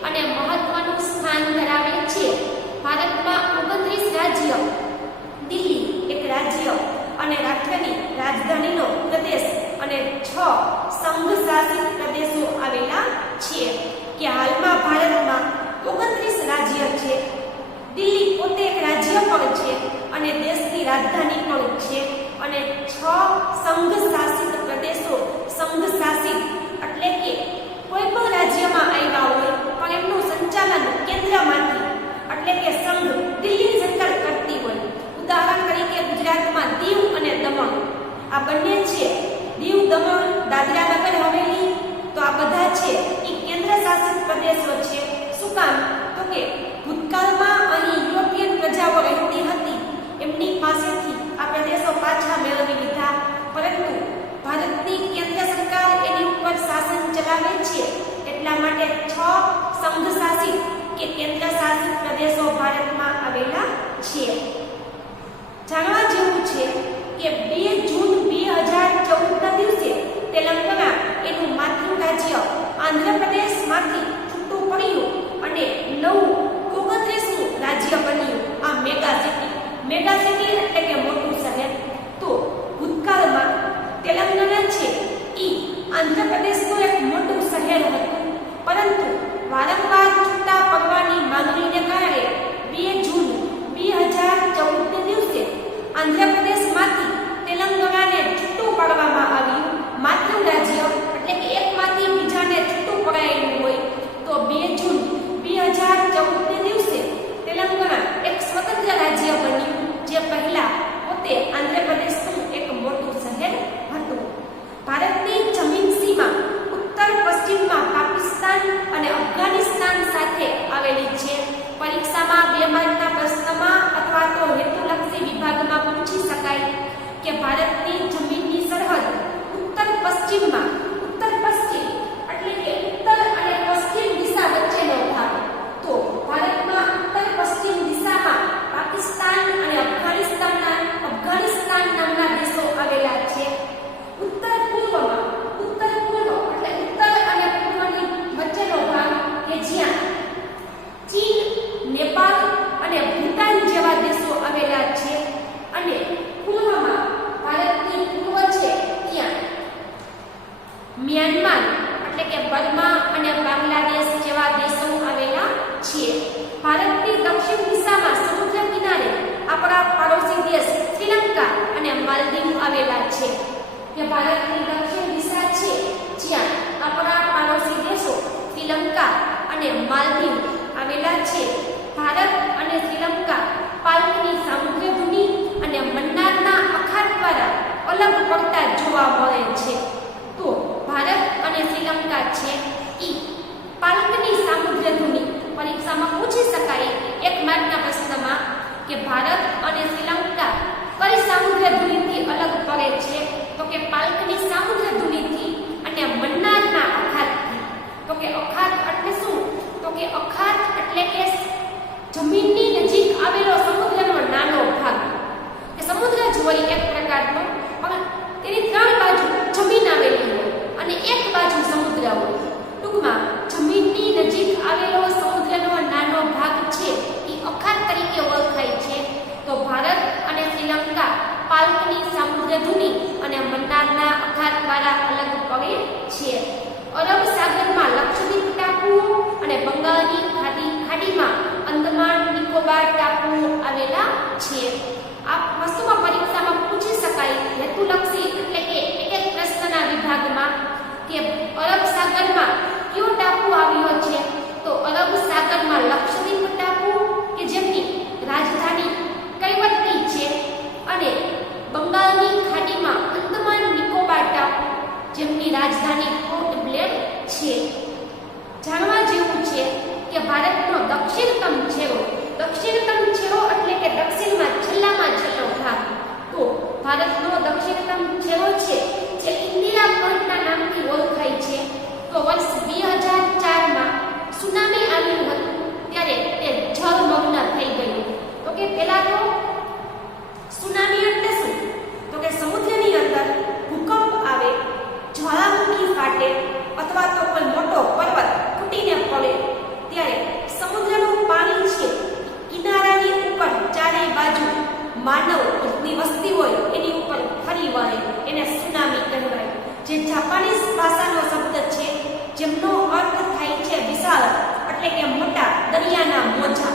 અને મહત્વનું સ્થાન ધરાવે છે. ભારતમાં 29 રાજ્ય, દિલ્હી એક રાજ્ય અને રાષ્ટ્રની રાજધાનીનો પ્રદેશ અને 6 સંઘ શાસિત પ્રદેશો આવેલા છે. કે હાલમાં ભારતમાં 29 રાજ્ય છે. દિલ્હી પોતે એક રાજ્ય પણ છે અને દેશની રાજધાની પણ છે અને 6 સંઘ શાસિત પ્રદેશો. સંઘ શાસિત એટલે કે કોઈ પણ રાજ્યમાં આવ્યા હોય પણ એમનું સંચાલન કેન્દ્રમાંથી એટલે કે સંઘ દિલ્હી સરકાર કરતી હોય. ઉદાહરણ તરીકે ગુજરાતમાં દીવ અને દમણ આ બંને છે. દીવ, દમણ, દાદરા નગર હવેલી, તો આ બધા છે એ કેન્દ્ર શાસિત પ્રદેશો છે. શું કામ? તો કે ભૂતકાળમાં અહીં યુરોપિયન પ્રજાઓ રહેતી હતી, એમની પાસેથી આ પ્રદેશો પાછા મેળવી લીધા, પરંતુ ભારતની કેન્દ્ર સરકાર એની ઉપર શાસન ચલાવે છે એટલા માટે 6 સંઘ શાસિત કે કેન્દ્ર શાસિત પ્રદેશો ભારતમાં આવેલા છે. જાણવા જેવું છે કે 2 જૂન 2014ના દિવસે તેલંગાણા એનું માતૃ રાજ્ય આંધ્રપ્રદેશમાંથી છૂટું પડ્યું અને નવું 29મું રાજ્ય બન્યું. આ મેગા સિટી. મેગા સિટી એટલે કે મોટું શહેર. તો ભૂતકાળમાં તેલંગાણા છે એ આંધ્રપ્રદેશનું એક મોટું શહેર હતું, પરંતુ વારંવાર છૂટા પડવાની માંગણીને કારણે 2 જૂન 2014ના દિવસે આંધ્રપ્રદેશમાંથી તેલંગાણાને છૂટું પાડવામાં આવ્યું. માતૃ રાજ્ય એટલે કે એકમાંથી બીજાને છૂટું પડાયેલું હોય, તો 2 જૂન 2014ના દિવસે તેલંગાણા એક સ્વતંત્ર રાજ્ય બન્યું, જે પહેલા પોતે આંધ્રપ્રદેશનું એક મોટું શહેર હતું. ભારતની જમીન સીમા ઉત્તર પશ્ચિમમાં પાકિસ્તાન અને અફઘાનિસ્તાન સાથે આવેલી છે. પરીક્ષામાં 2 માર્કના પ્રશ્નમાં અથવા તો હેતુલક્ષી વિભાગમાં પૂછી શકાય કે ભારતની જમીનની સરહદ ઉત્તર પશ્ચિમમાં, ઉત્તર પશ્ચિમ એટલે કે ઉત્તર અને પશ્ચિમ દિશા વચ્ચેનો ભાગ, તો ભારતમાં ઉત્તર પશ્ચિમ દિશામાં પાકિસ્તાન અને અફઘાનિસ્તાન નામના દેશો આવેલા છે. ઉત્તર પૂર્વમાં, ઉત્તર પૂર્વ એટલે ઉત્તર અને પૂર્વની વચ્ચેનો ભાગ કે જ્યાં ચીન, નેપાળ અને ભૂટાન જેવા દેશો આવેલા છે અને પૂર્વમાં ભારતની પૂર્વ છે ત્યાં મ્યાનમાર એટલે કે બર્મા અને બાંગ્લાદેશ જેવા દેશો આવેલા છે. ભારતની દક્ષિણ દિશામાં સમુદ્ર કિનારે આપણા પડોશી દેશ શ્રીલંકા અને માલદીવ આવેલા છે. કે ભારતની દક્ષિણ દિશા છે જ્યાં આપણા પડોશી દેશો શ્રીલંકા અને માલદીવ આવેલા છે. ભારત અને શ્રીલંકા પાલની સામુદ્રિક ધુની અને મન્નારના અખાત દ્વારા અલગ પડતા જોવા મળે છે. તો ભારત અને શ્રીલંકા છે ઈ પાલની સામુદ્રિક ધુની પરીક્ષામાં પૂછી શકાય 1 માર્કના પ્રશ્નમાં કે ભારત અને શ્રીલંકા કઈ સામુદ્ર ધુનીથી અલગ પડે છે? તો કે પાલ્કની સામુદ્ર ધુનીથી અને મન્નારના અખાતથી. તો કે અખાત એટલે શું? તો કે અખાત એટલે કે જમીનની નજીક આવેલો સમુદ્રનો નાનો ભાગ. કે સમુદ્ર જ હોય એક પ્રકારનો, પણ તેની ત્રણ બાજુ જમીન આવેલી હોય અને એક બાજુ સમુદ્ર હોય. ટૂંકમાં જમીનની નજીક આવેલો સમુદ્રનો નાનો ભાગ છે એ અખાત તરીકે ઓળખાય છે. તો ભારત અને શ્રીલંકા પાલ્કની સામુદ્ર ધુની અને મન્નારના અખાત દ્વારા અલગ પડે છે. અરબ સાગરમાં લક્ષદ્વીપ ટાપુઓ અને બંગાળની ખાડીમાં અંદમાન નિકોબાર ટાપુઓ આવેલા છે. આ વસ્તુમાં પરીક્ષામાં પૂછી શકાય હેતુલક્ષી એટલે કે એક પ્રશ્નના વિભાગમાં કે અરબ સાગરમાં કયો ટાપુ આવ્યો છે? તો અરબ સાગરમાં લક્ષદ્વીપ ટાપુ કે જેમની રાજધાની કૈવર્તી છે અને બંગાળની ખાડીમાં અંદમાન નિકોબાર ટાપુ જેમની રાજધાની પોર્ટ બ્લેર છે. જાણવા જેવું છે કે ભારતનો દક્ષિણતમ છેડો એટલે કે દક્ષિણમાં છેલ્લામાં છેલ્લો ભાગ. તો ભારતનો દક્ષિણતમ છેડો છે જે ઇન્દિરા પોઈન્ટના નામથી ઓળખાય છે. તો વર્ષ 2004માં સુનામી આવ્યું હતું ત્યારે તે જળમગ્ન થઈ ગયું. તો કે પહેલા તો સુનામી એટલે શું? તો કે સમુદ્રની અંદર ભૂકંપ આવે, જ્વાળામુખી ફાટે અથવા તો કોઈ મોટો પર્વત તૂટીને પડે ત્યારે સમુદ્રનું પાણી છે કિનારાની ઉપર ચારે બાજુ માનવની વસ્તી હોય એની ઉપર ફરી વળે, એને સુનામી કહેવાય. જે જાપાનીઝ ભાષાનો શબ્દ છે જેમનો અર્થ થાય છે વિશાળ એટલે કે મોટા દરિયાના મોજા.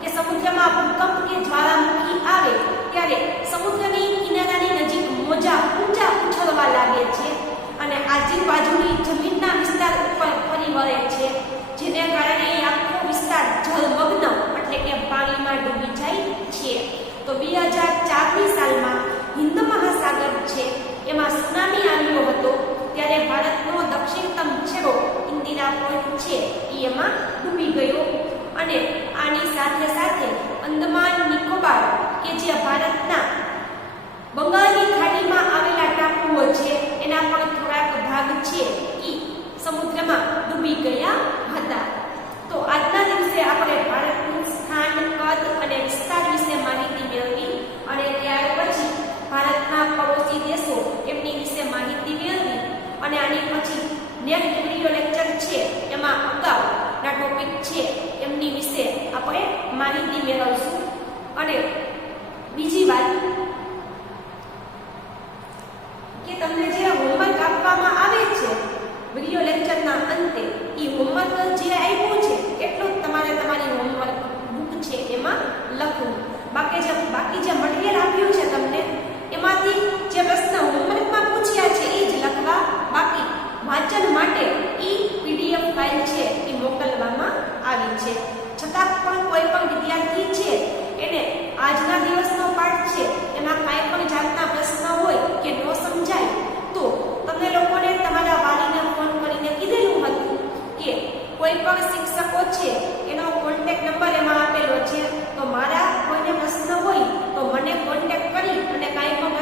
કે સમુદ્રમાં ભૂકંપ કે જ્વાળામુખી આવે ત્યારે સમુદ્રની કિનારાની નજીક મોજા ઊંચા ઉછળવા લાગે છે અને આજુબાજુની જમીનના વિસ્તાર ઉપર ફરી વળે છે, જેને કારણે આખો વિસ્તાર જળમગ્ન એટલે કે પાણીમાં ડૂબી જાય છે. તો 2004ની સાલમાં હિન્દ મહાસાગર છે એમાં સુનામી આવ્યો હતો ત્યારે ભારતનો દક્ષિણતમ છેડો ઇન્દિરા પોઈન્ટ છે એમાં ડૂબી ગયો. અને આની સાથે સાથે અંદમાન નિકોબાર કે જે ભારતના બંગાળની ખાડીમાં આવેલા ટાપુઓ છે એના પણ થોડાક ભાગ છે એ સમુદ્રમાં ડૂબી ગયા હતા. તો આજના દિવસે આપણે ભારતનું સ્થાન, કદ અને વિસ્તાર વિશે માહિતી મેળવી અને ત્યાર પછી ભારતના પડોશી દેશો એમની વિશે માહિતી મેળવી અને આની પછી નેક્સ્ટ વિડિયો લેક્ચર છે એમાં અગાઉના ટોપિક છે એમની વિશે આપણે માહિતી મેળવશું. અને બીજી વાત કે તમને જે હોમવર્ક આપવામાં આવે છે વિડિયો લેક્ચરના અંતે એ હોમવર્ક જે આપ્યું છે એટલું જ તમારે તમારી હોમવર્ક બુક છે એમાં લખવું. બાકી જે મટીરિયલ આપ્યું છે તમને એમાંથી જે પ્રશ્ન હોમવર્કમાં પૂછ્યા છે એ જ લખવા. બાકી વાંચન માટે એ PDF ફાઇલ છે એ મોકલવામાં આવી છે. છતાં પણ કોઈ પણ વિદ્યાર્થી છે એને આજના દિવસનો પાઠ છે એમાં કાંઈ પણ જાતના પ્રશ્ન હોય કે ન સમજાય તો તમને લોકોને તમારા વાલીને ફોન કરીને કીધેલું હતું કે કોઈ પણ શિક્ષકો છે એનો કોન્ટેક્ટ નંબર એમાં આપેલો છે. તો મારા કોઈને પ્રશ્ન હોય તો મને કોન્ટેક્ટ કરી અને કાંઈ પણ